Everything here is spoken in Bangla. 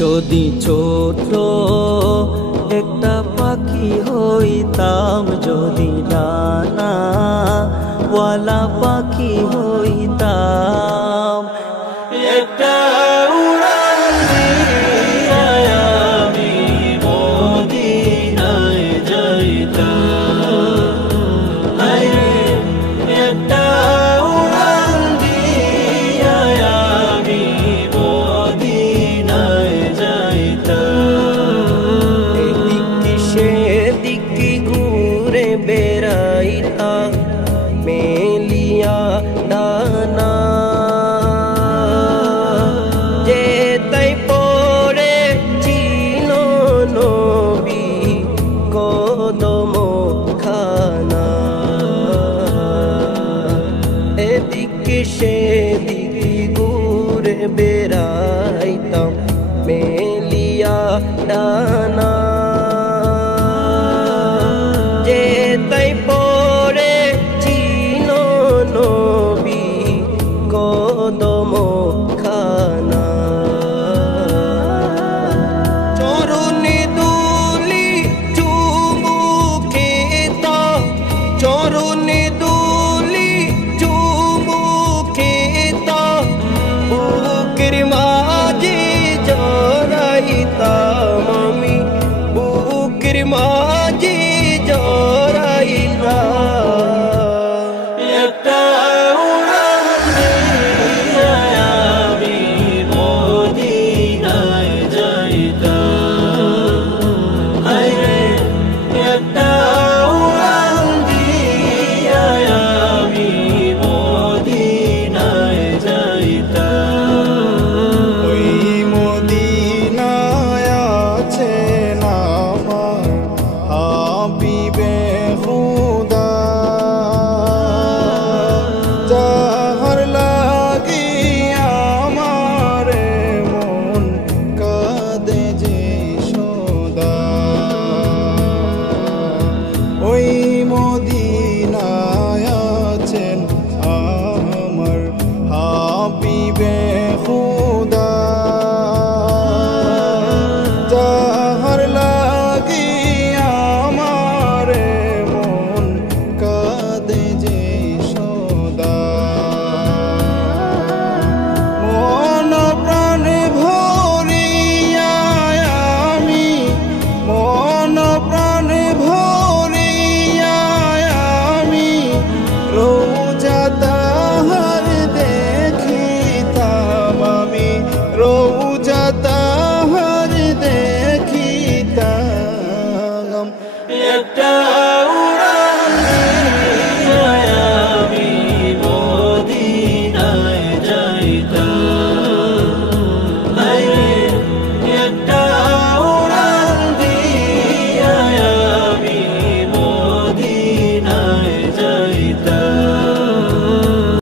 যদি ছোট একটা পাখি হইতাম, যদি ডানা ওয়ালা পাখি হইতাম, একটা উড়াল দিয়া আমি মদিনায় যাইতাম। একটা উড়াল দিয়া আমি মদিনায় যাইতাম। এদিকে সেদিকে ঘুরে বেড়াইতাম, মেলিয়া ডানা যেতাই পড়ে ছিল নবী কদম খানা। এদিকে সেদিকে ঘুরে বেড়াইতাম, মেলিয়া ডানা যেতাই পড়ে ছিল নবী কদম খানা। চরণে দুলি চুমু খেতাম, চরণে দুলি চুমু খেতাম, বুকের মাঝে জড়াইতাম আমি, বুকের মাঝে জড়াইতাম। একটা উড়াল দিয়া আমি মদিনায় যাইতাম। একটা উড়াল দিয়া আমি মদিনায় যাইতাম। ওই মদিনায় আছেন আমার হাবিবে খুদা, যাহার লাগি আমার মন কাঁদে যে সদা। ওই মদিনায় আছেন আমার হাবিবে খুদা, যাহার লাগি আমার মন কাঁদে যে সদা। মন প্রাণে ভরিয়া আমি, মন প্রাণে ভরিয়া আমি রোজা তাহার দেখিতাম আমি, রোজা তাহার দেখিতাম। একটা উড়াল